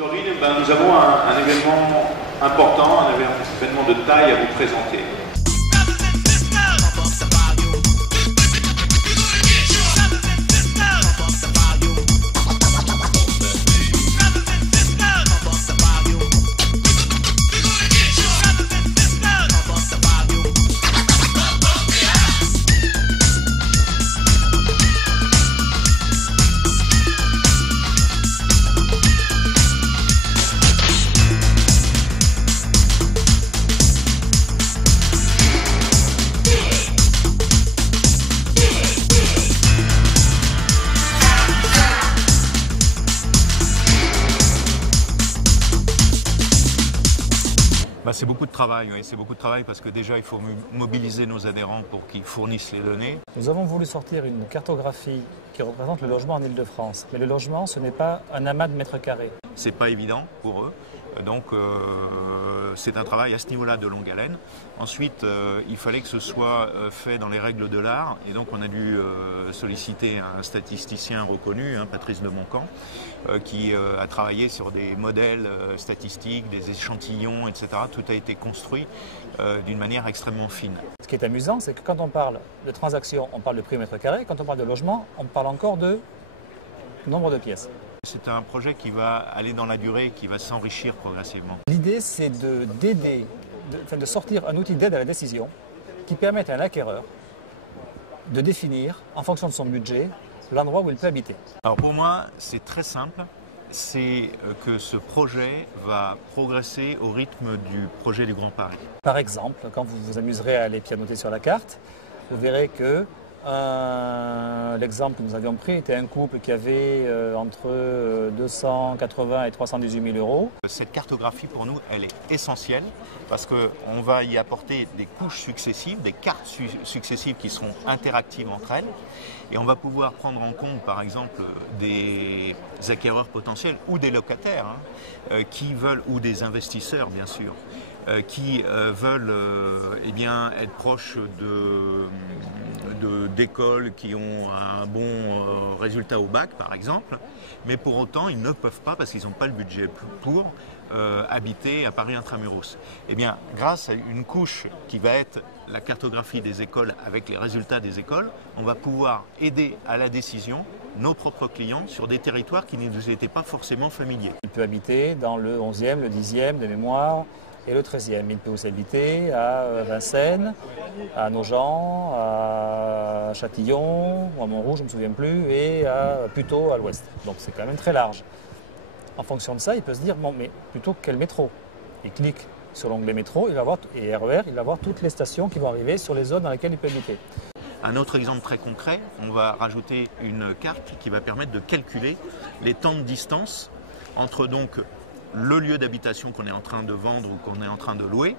Aujourd'hui, nous avons un événement important, un événement de taille à vous présenter. C'est beaucoup de travail, oui. C'est beaucoup de travail parce que déjà il faut mobiliser nos adhérents pour qu'ils fournissent les données. Nous avons voulu sortir une cartographie qui représente le logement en Île-de-France. Mais le logement, ce n'est pas un amas de mètres carrés. C'est pas évident pour eux, donc c'est un travail à ce niveau-là de longue haleine. Ensuite, il fallait que ce soit fait dans les règles de l'art, et donc on a dû solliciter un statisticien reconnu, Patrice de Moncamp, qui a travaillé sur des modèles statistiques, des échantillons, etc. Tout a été construit d'une manière extrêmement fine. Ce qui est amusant, c'est que quand on parle de transactions, on parle de prix au mètre carré. Quand on parle de logement, on parle encore de nombre de pièces. C'est un projet qui va aller dans la durée, qui va s'enrichir progressivement. L'idée, c'est de sortir un outil d'aide à la décision qui permette à l'acquéreur de définir, en fonction de son budget, l'endroit où il peut habiter. Alors pour moi, c'est très simple. C'est que ce projet va progresser au rythme du projet du Grand Paris. Par exemple, quand vous vous amuserez à aller pianoter sur la carte, vous verrez que l'exemple que nous avions pris était un couple qui avait entre 280 et 318 000 euros. Cette cartographie, pour nous, elle est essentielle parce qu'on va y apporter des couches successives, des cartes successives qui seront interactives entre elles. Et on va pouvoir prendre en compte, par exemple, des acquéreurs potentiels ou des locataires qui veulent, ou des investisseurs, bien sûr, qui veulent être proches d'écoles qui ont un bon résultat au bac, par exemple, mais pour autant, ils ne peuvent pas, parce qu'ils n'ont pas le budget pour habiter à Paris intramuros. Eh bien, grâce à une couche qui va être la cartographie des écoles avec les résultats des écoles, on va pouvoir aider à la décision nos propres clients sur des territoires qui ne nous étaient pas forcément familiers. Il peut habiter dans le 11e, le 10e de mémoire, et le 13e. Il peut aussi habiter à Vincennes, à Nogent, à Châtillon, ou à Montrouge, je ne me souviens plus, et plutôt à l'ouest. Donc c'est quand même très large. En fonction de ça, il peut se dire, bon, mais plutôt quel métro? Il clique sur l'onglet métro, et RER, il va voir toutes les stations qui vont arriver sur les zones dans lesquelles il peut habiter. Un autre exemple très concret, on va rajouter une carte qui va permettre de calculer les temps de distance entre donc le lieu d'habitation qu'on est en train de vendre ou qu'on est en train de louer,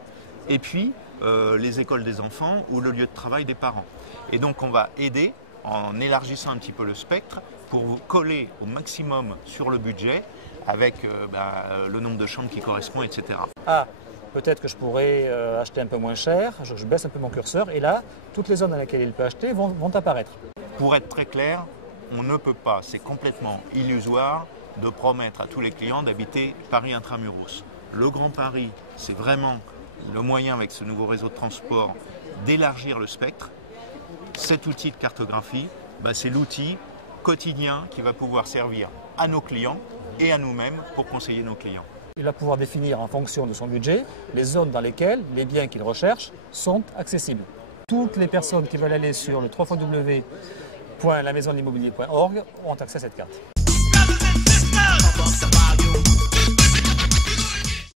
et puis les écoles des enfants ou le lieu de travail des parents. Et donc on va aider, en élargissant un petit peu le spectre, pour vous coller au maximum sur le budget, avec le nombre de chambres qui correspond, etc. Ah, peut-être que je pourrais acheter un peu moins cher, je baisse un peu mon curseur, et là, toutes les zones dans lesquelles il peut acheter vont apparaître. Pour être très clair, on ne peut pas, c'est complètement illusoire, de promettre à tous les clients d'habiter Paris intramuros. Le Grand Paris, c'est vraiment le moyen avec ce nouveau réseau de transport d'élargir le spectre. Cet outil de cartographie, c'est l'outil quotidien qui va pouvoir servir à nos clients et à nous-mêmes pour conseiller nos clients. Il va pouvoir définir en fonction de son budget les zones dans lesquelles les biens qu'il recherche sont accessibles. Toutes les personnes qui veulent aller sur le www.lamaisondelimmobilier.org ont accès à cette carte.